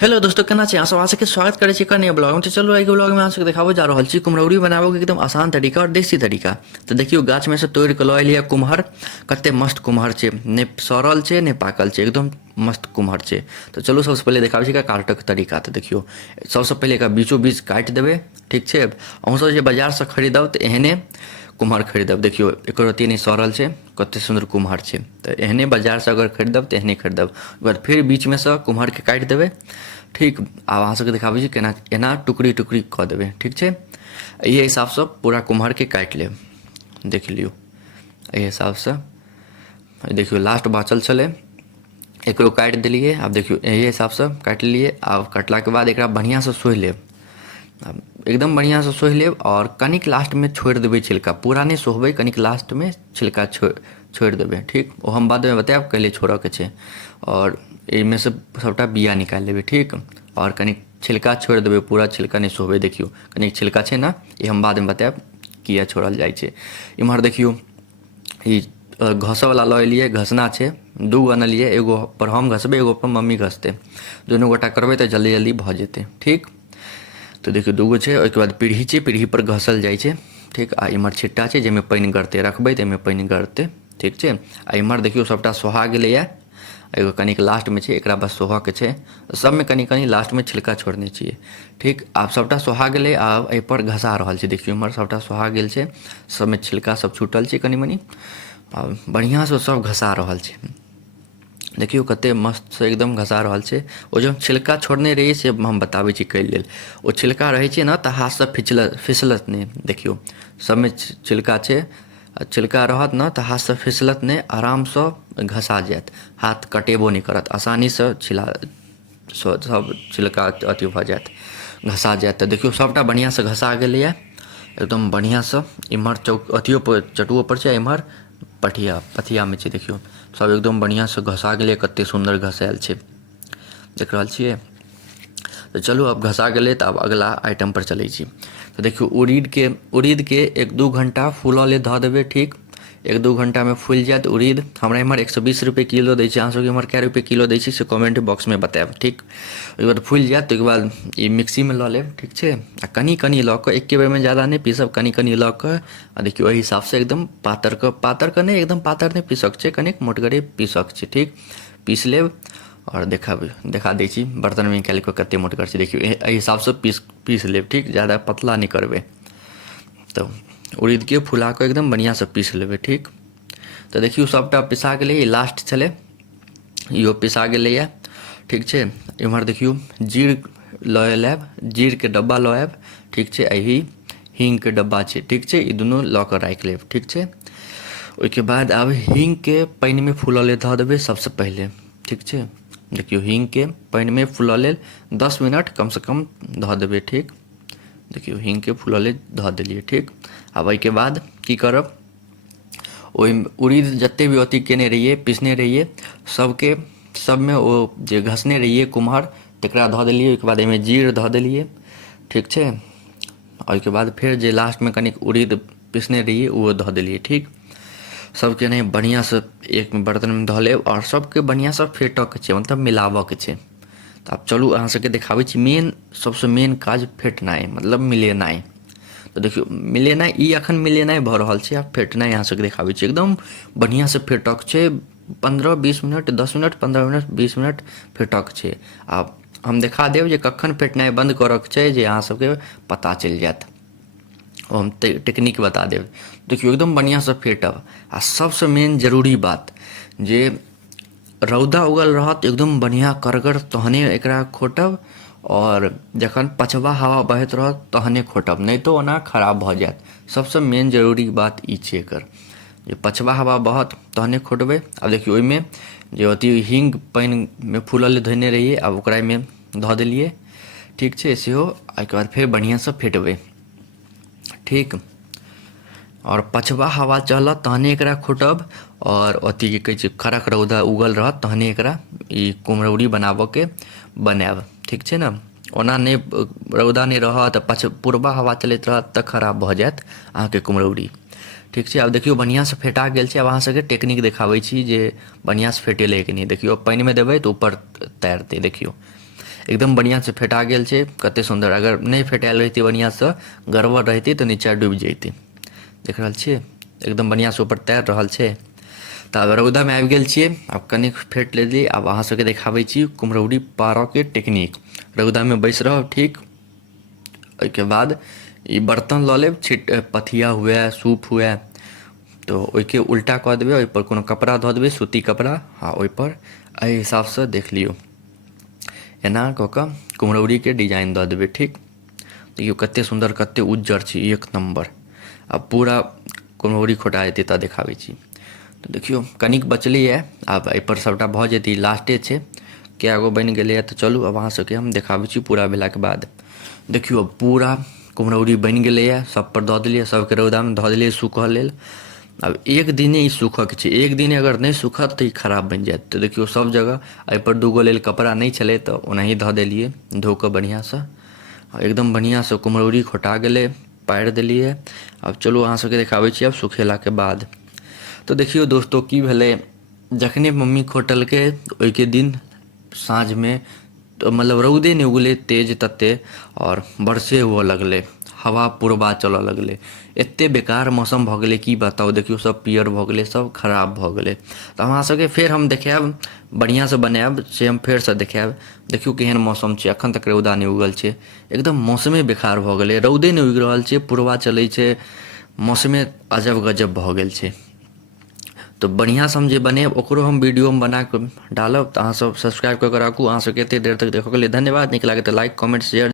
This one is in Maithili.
हेलो दोस्तों, केना छी? अहाँ सब आशा के स्वागत करे छी कने ब्लॉग में। तो चलो आइ के ब्लॉग में अहाँ सबके देखाबो जा रहल छी कुम्हरौरी बनाबो के एकदम आसान तरीका और देसी तरीका। तो देखियो, गाछ में से तोड़ के लऽ एलियै कुम्हर। कते मस्त कुम्हर छै, ने सड़ल छै ने पाकल छै, एकदम मस्त कुम्हर छै। तो चलो सबसे पहले देखाबै छी का काटऽ के तरीका। तो देखियो, सबसे पहले एकरा बीचों बीच काटि देबै, ठीक छै। अहूँ सब जे बाजार से खरीदब तऽ एहने कुम्हर खरीदब। देखियो, एको रत्ती नहीं सड़ल छै, कते सुंदर कुम्हर छै। तो एहने बाजार से अगर खरीदब तऽ एहने खरीदब। ओकर बाद फिर बीच में से कुम्हर के काटि देबै, ठीक। आब अहाँ सबके देखाबै छी केना एना टुकड़ी टुकड़ी कऽ देबै, ठीक छै। एहि हिसाबसँ पूरा कुम्हरके काटि लेब, देख लियौ एहि हिसाबसँ। देखियौ लास्ट बाँचल छलै, एकरो काटि देलियै। आब देखियौ एहि हिसाबसँ काटि लेलियै। आब काटलाके बाद एकरा बढ़िआँसँ सोहि लेब, आब एकदम बढ़िआँसँ सोहि लेब। आओर कनिक लास्टमे छोड़ि देबै छिलका, पूरा नहि सोहबै, कनिक लास्टमे छिलका छोड़ि देबै, ठीक। ओ हम बादमे बतायब कैले छोड़ऽके छै। आओर एहिमे से सबटा बिया निकालि लेबै, ठीक। आओर कनिक छिलका छोड़ि देबै, पूरा छिलका नहि सोहबै। देखियौ कनिक छिलका छै ने, ई हम बादमे बतायब किया छोड़ल जाइ छै। इम्हर देखियौ, ई घसऽवला लऽ एलियै, घसना छै। दू गो आनलियै, एगो पर हम घसबै, एगो पर मम्मी घसतै। दुनू गोटा करबै तऽ जल्दी जल्दी भऽ जेतै, ठीक। तो देखियौ दूगो छै। ओहिके बाद पीढ़ी छै, पीढ़ी पर घसल जाइ छै, ठीक। आ इम्हर छिट्टा छै जाहिमे पानि गड़तै, रखबै तऽ एहिमे पानि गड़तै, ठीक छै। आ इम्हर देखियौ सबटा सोहा गेलैए। एगो कनिक लास्टमे छै, एकरा बस सोहऽके छै। सबमे कनि कनि लास्टमे छिलका छोड़ने छियै, ठीक। आब सबटा सोहा गेलै, आब एहिपर घसा रहल छै। देखियौ एम्हर सबटा सोहा गेल छै, सबमे छिलका सब छूटल छै कनि मनि। आ बढ़िआँसँ सब घसा रहल छै। देखियौ कतेक मस्तसँ एकदम घसा रहल छै। ओ जे हम छिलका छोड़ने रहियै से हम बताबै छी कै लेल। ओ छिलका रहै छै ने तऽ हाथसँ फिसलत नहि। देखियौ सबमे छिलका छै, आ छिलका रहत ने तऽ हाथसँ फिसलत नहि, आरामसँ घसा जायत। हाथ कटेबो नहि करत, आसानीसँ सब छिलका अथी भऽ जायत, घसा जायत। तऽ देखियौ सबटा बढ़िआँसँ घसा गेलैए एकदम बढ़िआँसँ। इम्हर अथियोपर चटुओपर छै, एम्हर पथियामे छै। देखियौ सब एकदम बढ़िआँसँ घसा गेलै, कतेक सुन्दर घसायल छै, देख रहल छियै। तऽ चलू अब घसा गेलै तऽ आब अगिला आइटमपर चलै छी। तऽ देखियौ उड़ीदके 1-2 घण्टा फूलऽ लेल धऽ देबै, ठीक। 1-2 घण्टामे फूलि जायत उड़ीद। हमरा एम्हर 120 रुपये किलो दै छै, अहाँसभके एम्हर कए रुपये किलो दै छै से कमेंट बॉक्समे बतायब, ठीक। ओहिके बाद फूलि जायत, ताहिके बाद ई मिक्सीमे लऽ लेब, ठीक छै। आ कनि कनि लऽ कऽ, एके बेरमे ज़्यादा नहि पीसब, कनि कनि लऽ कऽ। आ देखियौ एहि हिसाबसँ एकदम पातरके नहि, एकदम पातर नहि पीसऽके छै, कनिक मोटगरे पीसऽके छै, ठीक। पीस लेब आओर देखा दै छी बर्तनमे निकालि कऽ कतेक मोटगर छै। देखियौ एहि हिसाबसँ पीस लेब, ठीक। ज़्यादा पतला नहि करबै। तऽ उड़ीदके फुला कऽ एकदम बढ़िआँसँ पीस लेबै, ठीक। तऽ देखियौ सबटा पिसा गेलै, ई लास्ट छलै, इहो पिसा गेलैए, ठीक छै। इम्हर देखियौ जीर लऽ लेब, जीरके डब्बा लऽ आएब, ठीक छै। एहि हींगके डब्बा छै, ठीक छै। ई दुनू लऽ कऽ राखि लेब, ठीक छै। ओहिके बाद आब हींगके पानिमे फूलऽ लेल धऽ देबै सबसँ पहिले, ठीक छै। देखियौ हींगके पानिमे फूलऽ लेल 10 मिनट कमसँ कम धऽ देबै, ठीक। देखियौ हींगके फूलऽ लेल धऽ देलियै, ठीक। आब एहिके बाद की करब, ओहि उड़ीद जतेक भी अथी केने रहियै, पीसने रहियै, सबमे ओ जे घसने रहियै कुम्हर, तकरा धऽ देलियै। ओहिके बाद एहिमे जीर धऽ देलियै, ठीक छै। ओहिके बाद फेर जे लास्टमे कनिक उड़ीद पीसने रहियै ओहो धऽ देलियै, ठीक। सबके नहीं बढ़िआँसँ एक बर्तनमे धऽ लेब, आओर सबके बढ़िआँसँ फेँटऽके छै, मतलब मिलाबऽके छै। तऽ आब चलू अहाँ सबके देखाबै छी सबसँ मेन काज फेँटनाइ, मतलब मिलेनाइ। तऽ देखियौ मिलेनाइ, ई एखन मिलेनाइ भऽ रहल छै। आब फेँटनाइ अहाँ सबके देखाबै छी, एकदम बढ़िआँसँ फेँटऽके छै। 15-20 मिनट, 10 मिनट, 15 मिनट, 20 मिनट फेँटऽके छै। आब हम देखा देब जे कखन फेँटनाइ बन्द करऽके छै, जे अहाँ सबके पता चलि जायत। ओ हम टेक्निक बता देब। देखियौ एकदम बढ़िआँसँ फेँटब। आ सबसँ मेन जरूरी बात, जे रौदा उगल रहत एकदम बढ़िआँ करगर, तहने एकरा खोँटब। आओर जखन पछबा हवा बहैत रहत तहने खोँटब, नहि तऽ ओना खराब भऽ जायत। सबसँ मेन जरूरी बात ई छै एकर, जे पछबा हवा बहत तहने खोँटबै। आब देखियौ ओहिमे जे अथी हींग पानिमे फूलऽ लेल धोने रहियै, आब ओकरा एहिमे धऽ देलियै, ठीक छै सेहो। एहिके बाद फेर बढ़िआँसँ फेँटबै, ठीक। आओर पछबा हवा चलत तहने एकरा खोँटब। आओर अथी की कहै छै, कड़क रौदा उगल रहत तहने एकरा ई कुम्हरौरी बनायब, ठीक छै ने। ओना नहि, रौदा नहि रहत, पूरबा हवा चलैत रहत तऽ खराब भऽ जायत अहाँके कुम्हरौरी, ठीक छै। आब देखियौ बढ़िआँसँ फेँटा गेल छै। आब अहाँ सबके टेक्निक देखाबै छी जे बढ़िआँसँ फेँटेलै कि नहि। देखियौ पानिमे देबै तऽ ऊपर तैरतै, देखियौ एकदम बढ़िया से फेटा गेल छै, कते सुंदर। अगर नहीं फेटायल रहितै बढ़िया से, गड़बड़ रहितै तो नीचा डूबि जैतै। देख रहल छियै एकदम बढ़िया से ऊपर तैर रहल छै। तऽ आब रौदामे आबि गेल छियै, आब कनिक फेट लेलियै। आब अहाँ सबके देखाबै छी कुम्हरौरी पारऽके टेक्निक। रौदामे बैस रहब ठीक, ओहिके बाद ई बर्तन लऽ लेब, पथिया हुए सूप हुए, तो ओहिके उल्टा कऽ देबै, ओहिपर कोनो कपड़ा धऽ देबै, सूती कपड़ा, आ ओहिपर एहि हिसाबसँ देख लियौ एना कऽ कऽ कुम्हरौरीके डिजाइन दऽ देबै ठीक। देखियौ कतेक सुन्दर, कतेक उज्जर छै, एक नम्बर। आब पूरा कुम्हरौरी खोटा जेतै तऽ देखाबै छी। तऽ देखियौ कनिक बचलैए, आब एहिपर सभटा भऽ जेतै, लास्टे छै। कए गो बनि गेलैए तऽ चलू आब अहाँ सबके हम देखाबै छी पूरा भेलाके बाद। देखियौ पूरा कुम्हरौरी बनि गेलैए, सबपर दऽ देलियै, सबके रौदामे धऽ देलियै सूखऽ लेल। अब एक दिने ई सूखऽके छै, एक दिने अगर नहीं सूखत तऽ ई खराब बनि जायत। तऽ देखियौ सब जगह एहिपर दूगो लेल कपड़ा नहीं छलै तऽ ओनाही धऽ देलियै धो कऽ बढ़िआँसँ। एकदम बढ़िआँसँ कुम्हरौरी खोटा गेलै, पारि देलियै। आब चलू अहाँ सबके देखाबै छी आब सुखेलाके बाद। तऽ देखियौ दोस्तों की भेलै, जखने मम्मी खोटलकै ओहिके दिन साँझमे तो मतलब रौदे नहीं उगलै तेज तते, और बरसे हुअ लगलै, हवा पुरबा चलऽ लगलै। एते बेकार मौसम भऽ गेलै की बताउ। देखियौ सब पियर भऽ गेलै, सब खराब भऽ गेलै। तऽ अहाँ सबके फेर हम देखायब, बढ़िआँसँ बनायब से हम फेरसँ देखायब। देखियौ केहन मौसम छै, एखन तक रौदा नहीं उगल छै, एकदम मौसमे बेकार भऽ गेलै। रौदे नहीं उगि रहल छै, पुरबा चलै छै, मौसमे अजब गजब भऽ गेल छै। तो बढ़िआँसँ हम जे बनायब ओकरो हम वीडियोमे बना कऽ डालब, तऽ अहाँ सब सब्सक्राइब कऽ कऽ राखू। अहाँ सबके एतेक देर तक देखऽ के लिए धन्यवाद। नीक लागै तऽ लाइक कमेंट शेयर